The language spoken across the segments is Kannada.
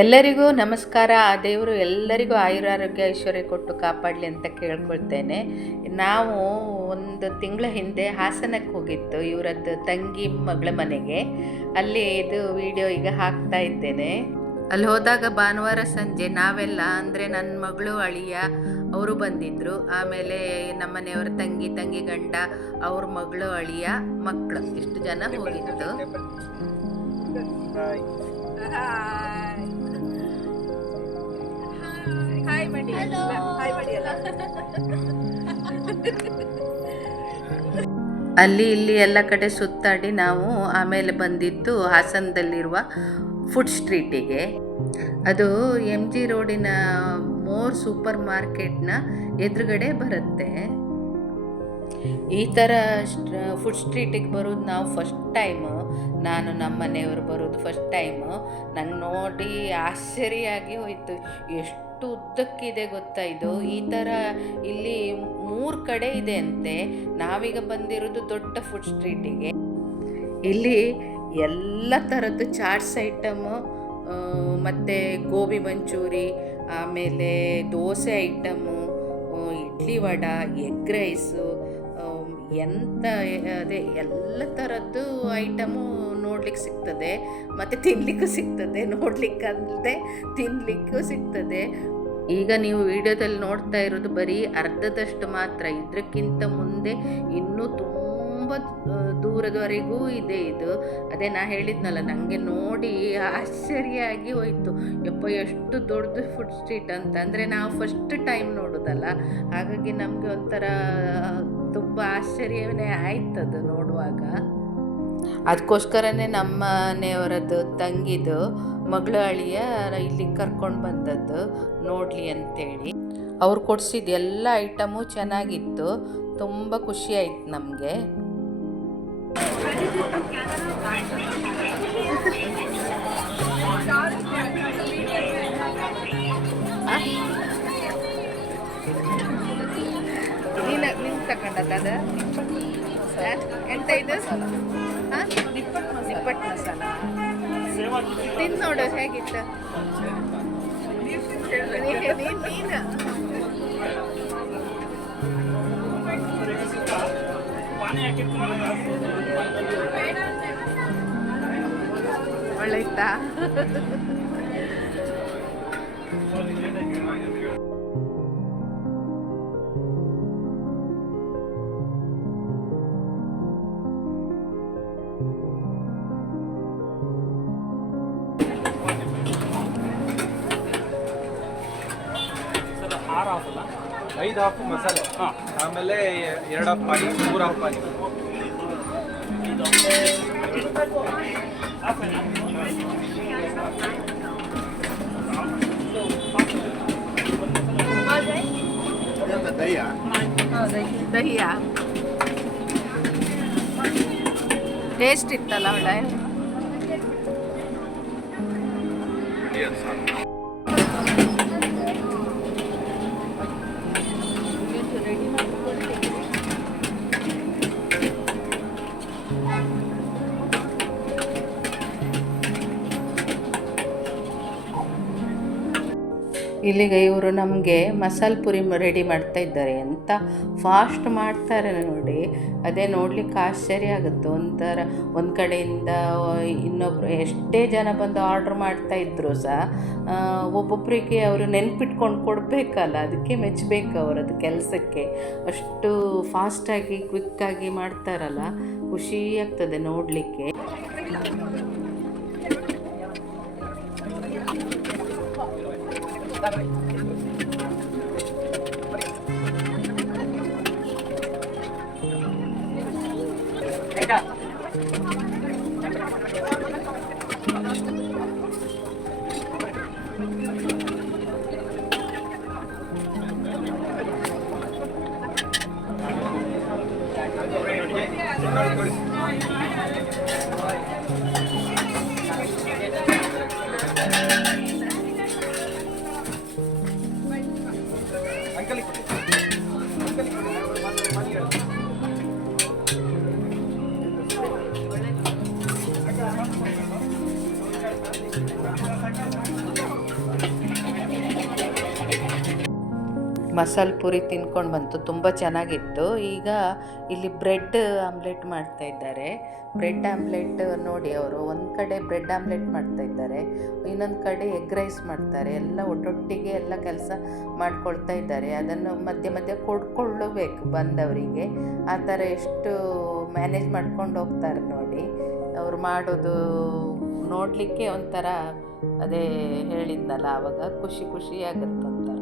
ಎಲ್ಲರಿಗೂ ನಮಸ್ಕಾರ. ಆ ದೇವರು ಎಲ್ಲರಿಗೂ ಆಯುರಾರೋಗ್ಯ ಐಶ್ವರ್ಯ ಕೊಟ್ಟು ಕಾಪಾಡಲಿ ಅಂತ ಕೇಳ್ಕೊಳ್ತೇನೆ. ನಾವು ಒಂದು ತಿಂಗಳ ಹಿಂದೆ ಹಾಸನಕ್ಕೆ ಹೋಗಿತ್ತು, ಇವರದ್ದು ತಂಗಿ ಮಗಳ ಮನೆಗೆ. ಅಲ್ಲಿ ಇದು ವಿಡಿಯೋ ಈಗ ಹಾಕ್ತಾ ಇದ್ದೇನೆ. ಅಲ್ಲಿ ಹೋದಾಗ ಭಾನುವಾರ ಸಂಜೆ ನಾವೆಲ್ಲ ಅಂದರೆ ನನ್ನ ಮಗಳು ಅಳಿಯ ಅವರು ಬಂದಿದ್ದರು. ಆಮೇಲೆ ನಮ್ಮನೆಯವರ ತಂಗಿ ಗಂಡ, ಅವ್ರ ಮಗಳು ಅಳಿಯ ಮಕ್ಕಳು, ಇಷ್ಟು ಜನ ಹೋಗಿತ್ತು. ಅಲ್ಲಿ ಇಲ್ಲಿ ಎಲ್ಲ ಕಡೆ ಸುತ್ತಾಡಿ ನಾವು ಆಮೇಲೆ ಬಂದಿದ್ದು ಹಾಸನದಲ್ಲಿರುವ ಫುಡ್ ಸ್ಟ್ರೀಟಿಗೆ. ಅದು MG ರೋಡಿನ ಮೋರ್ ಸೂಪರ್ ಮಾರ್ಕೆಟ್ನ ಎದುರುಗಡೆ ಬರುತ್ತೆ. ಈ ಥರ ಫುಡ್ ಸ್ಟ್ರೀಟಿಗೆ ಬರೋದು ನಾವು ಫಸ್ಟ್ ಟೈಮು. ನಾನು ನಮ್ಮ ಮನೆಯವರು ಬರೋದು ಫಸ್ಟ್ ಟೈಮು. ನಂಗೆ ನೋಡಿ ಆಶ್ಚರ್ಯ ಆಗಿ ಹೋಯಿತು, ಎಷ್ಟು ಉದ್ದಕ್ಕಿದೆ ಗೊತ್ತಾ ಇದು. ಈ ಥರ ಇಲ್ಲಿ 3 ಕಡೆ ಇದೆ ಅಂತೆ. ನಾವೀಗ ಬಂದಿರೋದು ದೊಡ್ಡ ಫುಡ್ ಸ್ಟ್ರೀಟಿಗೆ. ಇಲ್ಲಿ ಎಲ್ಲ ಥರದ್ದು ಚಾಟ್ಸ್ ಐಟಮು, ಮತ್ತು ಗೋಬಿ ಮಂಚೂರಿ, ಆಮೇಲೆ dosa item, idli vada, egg rice, ಅದೇ ಎಲ್ಲ ಥರದ್ದು ಐಟಮು ನೋಡ್ಲಿಕ್ಕೆ ಸಿಗ್ತದೆ, ಮತ್ತು ತಿನ್ನಲಿಕ್ಕೂ ಸಿಗ್ತದೆ. ನೋಡ್ಲಿಕ್ಕಲ್ಲದೆ ತಿನ್ನಲಿಕ್ಕೂ ಸಿಗ್ತದೆ. ಈಗ ನೀವು ವಿಡಿಯೋದಲ್ಲಿ ನೋಡ್ತಾ ಇರೋದು ಬರೀ ಅರ್ಧದಷ್ಟು ಮಾತ್ರ. ಇದಕ್ಕಿಂತ ಮುಂದೆ ಇನ್ನೂ ತುಂಬ ದೂರದವರೆಗೂ ಇದೆ ಇದು. ಅದೇ ನಾ ಹೇಳಿದ್ನಲ್ಲ, ನನಗೆ ನೋಡಿ ಆಶ್ಚರ್ಯ ಆಗಿ ಹೋಯಿತು. ಯಪ್ಪ, ಎಷ್ಟು ದೊಡ್ಡದು ಫುಡ್ ಸ್ಟ್ರೀಟ್ ಅಂತ. ಅಂದರೆ ನಾವು ಫಸ್ಟ್ ಟೈಮ್ ನೋಡೋದಲ್ಲ, ಹಾಗಾಗಿ ನಮಗೆ ಒಂಥರ ತುಂಬ ಆಶ್ಚರ್ಯವೇ ಆಯ್ತದು ನೋಡುವಾಗ. ಅದಕ್ಕೋಸ್ಕರನೇ ನಮ್ಮ ಮನೆಯವರದ್ದು ತಂಗಿದು ಮಗಳು ಅಳಿಯ ಇಲ್ಲಿಗೆ ಕರ್ಕೊಂಡು ಬಂದದ್ದು ನೋಡಲಿ ಅಂತೇಳಿ. ಅವ್ರು ಕೊಡಿಸಿದ ಎಲ್ಲ ಐಟಮು ಚೆನ್ನಾಗಿತ್ತು, ತುಂಬ ಖುಷಿ ಆಯ್ತು ನಮಗೆ. ನೀನು ತಗೊಂಡದ ಎಂತ ಇದು? ನಿಪ್ಪಟ್ಟು ಮಸಾಲ ತಿಂದು ನೋಡು ಹೇಗಿತ್ತು. ನೀನು ಒಳ್ಳೆ ಇತ್ತಾ? ಹಾಫಲ್ಲ 5 ಹಾಫ್ ಮಸಾಲೆ, ಆಮೇಲೆ 2 ಹಾಫ್ ಪಾನಿ, 3 ಹಾಫ್ ಪಾನಿ. ದಹಿಯಾ ಟೇಸ್ಟ್ ಇತ್ತಲ್ಲ ಒಳ್ಳೆ. ಇಲ್ಲಿಗೆ ಇವರು ನಮಗೆ ಮಸಾಲೆ ಪುರಿ ರೆಡಿ ಮಾಡ್ತಾ ಇದ್ದಾರೆ. ಎಂಥ ಫಾಸ್ಟ್ ಮಾಡ್ತಾರೆ ನೋಡಿ, ಅದೇ ನೋಡ್ಲಿಕ್ಕೆ ಆಶ್ಚರ್ಯ ಆಗುತ್ತೆ. ಒಂಥರ ಒಂದು ಕಡೆಯಿಂದ ಇನ್ನೊಬ್ಬರು ಎಷ್ಟೇ ಜನ ಬಂದು ಆರ್ಡ್ರ್ ಮಾಡ್ತಾ ಇದ್ರು ಸಹ ಒಬ್ಬೊಬ್ಬರಿಗೆ ಅವರು ನೆನ್ಪಿಟ್ಕೊಂಡು ಕೊಡಬೇಕಲ್ಲ, ಅದಕ್ಕೆ ಮೆಚ್ಚಬೇಕು ಅವರದ್ದು ಕೆಲಸಕ್ಕೆ. ಅಷ್ಟು ಫಾಸ್ಟಾಗಿ ಕ್ವಿಕ್ಕಾಗಿ ಮಾಡ್ತಾರಲ್ಲ, ಖುಷಿ ಆಗ್ತದೆ ನೋಡಲಿಕ್ಕೆ. ಮಸಾಲೆ ಪೂರಿ ತಿನ್ಕೊಂಡು ಬಂತು, ತುಂಬ ಚೆನ್ನಾಗಿತ್ತು. ಈಗ ಇಲ್ಲಿ ಬ್ರೆಡ್ ಆಮ್ಲೆಟ್ ಮಾಡ್ತಾಯಿದ್ದಾರೆ. ಬ್ರೆಡ್ ಆಮ್ಲೆಟ್ ನೋಡಿ, ಅವರು ಒಂದು ಕಡೆ ಬ್ರೆಡ್ ಆಮ್ಲೆಟ್ ಮಾಡ್ತಾಯಿದ್ದಾರೆ, ಇನ್ನೊಂದು ಕಡೆ ಎಗ್ ರೈಸ್ ಮಾಡ್ತಾರೆ. ಎಲ್ಲ ಒಟ್ಟೊಟ್ಟಿಗೆ ಎಲ್ಲ ಕೆಲಸ ಮಾಡ್ಕೊಳ್ತಾ ಇದ್ದಾರೆ. ಅದನ್ನು ಮಧ್ಯೆ ಮಧ್ಯೆ ಕೊಡ್ಕೊಳ್ಳಬೇಕು ಬಂದವರಿಗೆ. ಆ ಥರ ಎಷ್ಟು ಮ್ಯಾನೇಜ್ ಮಾಡ್ಕೊಂಡು ಹೋಗ್ತಾರೆ ನೋಡಿ. ಅವ್ರು ಮಾಡೋದು ನೋಡಲಿಕ್ಕೆ ಒಂಥರ, ಅದೇ ಹೇಳಿದ್ನಲ್ಲ ಆವಾಗ, ಖುಷಿ ಆಗುತ್ತೆ ಒಂಥರ.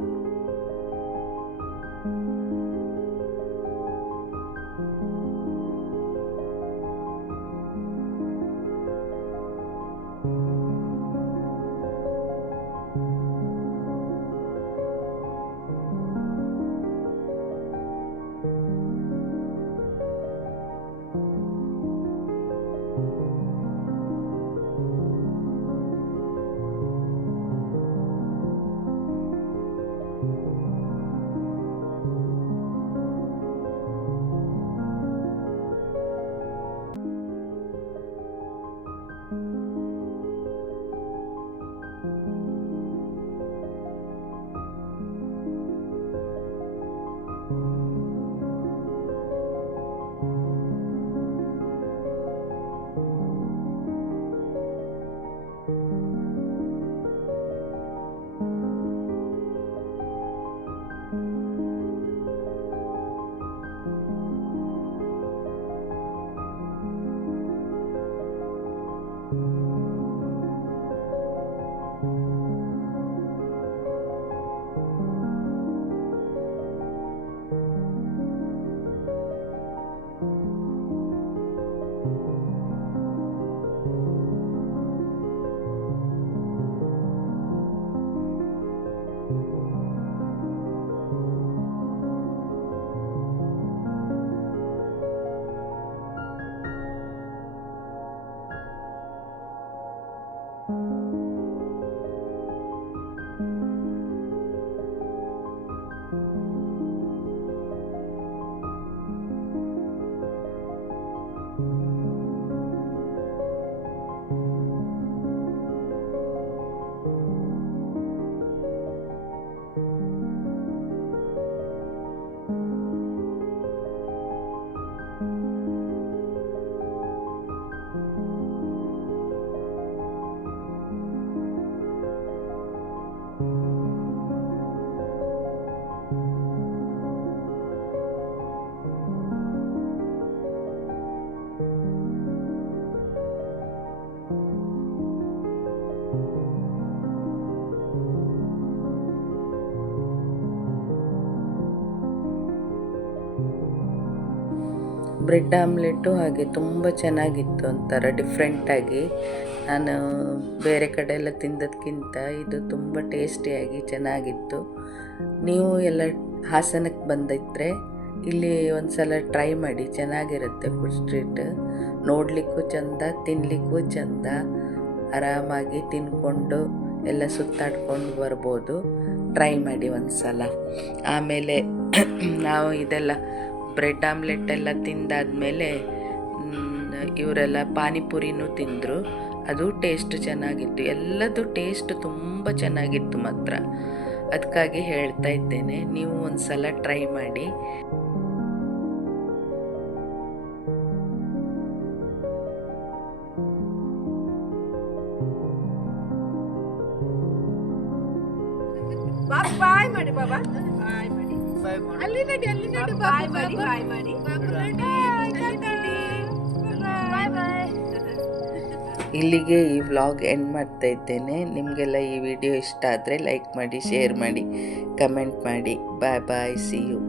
ಬ್ರೆಡ್ ಆಮ್ಲೆಟು ಹಾಗೆ ತುಂಬ ಚೆನ್ನಾಗಿತ್ತು, ಒಂಥರ ಡಿಫ್ರೆಂಟಾಗಿ. ನಾನು ಬೇರೆ ಕಡೆ ಎಲ್ಲ ತಿಂದದ್ಕಿಂತ ಇದು ತುಂಬ ಟೇಸ್ಟಿಯಾಗಿ ಚೆನ್ನಾಗಿತ್ತು. ನೀವು ಎಲ್ಲ ಹಾಸನಕ್ಕೆ ಬಂದಿದ್ದರೆ ಇಲ್ಲಿ ಒಂದು ಸಲ ಟ್ರೈ ಮಾಡಿ, ಚೆನ್ನಾಗಿರುತ್ತೆ. ಫುಡ್ ಸ್ಟ್ರೀಟ್ ನೋಡಲಿಕ್ಕೂ ಚೆಂದ, ತಿನ್ನಲಿಕ್ಕೂ ಚೆಂದ. ಆರಾಮಾಗಿ ತಿನ್ಕೊಂಡು ಎಲ್ಲ ಸುತ್ತಾಡ್ಕೊಂಡು ಬರ್ಬೋದು. ಟ್ರೈ ಮಾಡಿ ಒಂದು ಸಲ. ಆಮೇಲೆ ನಾವು ಇದೆಲ್ಲ ಬ್ರೆಡ್ ಆಮ್ಲೆಟ್ ಎಲ್ಲ ತಿಂದಾದಮೇಲೆ ಇವರೆಲ್ಲ ಪಾನಿಪುರಿನೂ ತಿಂದರು. ಅದು ಟೇಸ್ಟ್ ಚೆನ್ನಾಗಿತ್ತು, ಎಲ್ಲದು ಟೇಸ್ಟ್ ತುಂಬ ಚೆನ್ನಾಗಿತ್ತು ಮಾತ್ರ. ಅದಕ್ಕಾಗಿ ಹೇಳ್ತಾ ಇದ್ದೇನೆ, ನೀವು ಒಂದು ಸಲ ಟ್ರೈ ಮಾಡಿ. ಬಾಯ್ ಮಾಡಿ ಬಾಬಾ, ಬಾಯ್ ಮಾಡಿ, ಅಲ್ಲಿ ನಡಿ, ಅಲ್ಲಿ ನಡಿ, ಬಾಯ್ ಮಾಡಿ, ಬಾಯ್ ಮಾಡಿ, ಬಾಯ್ ಬಾಯ್. ಇಲ್ಲಿಗೆ ಈ ವ್ಲಾಗ್ ಎಂಡ್ ಮಾಡ್ತಾ ಇದ್ದೇನೆ. ನಿಮಗೆಲ್ಲ ಈ ವಿಡಿಯೋ ಇಷ್ಟ ಆದರೆ ಲೈಕ್ ಮಾಡಿ, ಶೇರ್ ಮಾಡಿ, ಕಮೆಂಟ್ ಮಾಡಿ. ಬಾಯ್ ಬಾಯ್, ಸಿ ಯು.